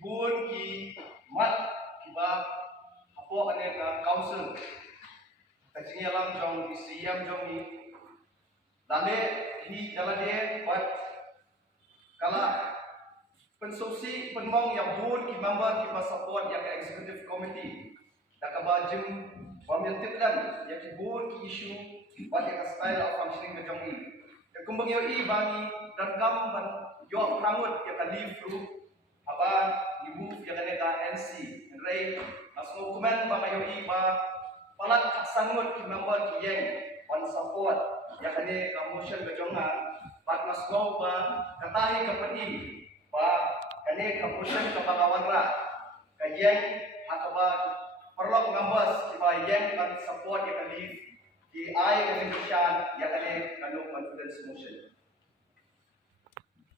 bun ki mat kiba apo kane ka council kacing alam jong di siam jong ni dale hi dalade bat kala pensusi penmong yang bun ki member ki support yang executive committee dak bajum pembentukan yang ki bun ki issue bat yang style of functioning ke jong ni ya kumbang yo I bangi dan kam ban yo prangut ya ka live through apa ibu yang kene ka NC rai asmo komen ba kayo I ba palat sangut ki member ki yang on support ya kene ka motion ke jonga bat mas go ba katahi ka pati ba kane ka motion ka bagawan ra ka yang hakaba perlu members ki ba yang kan support ya kali di ai ka ya kane kanu confidence motion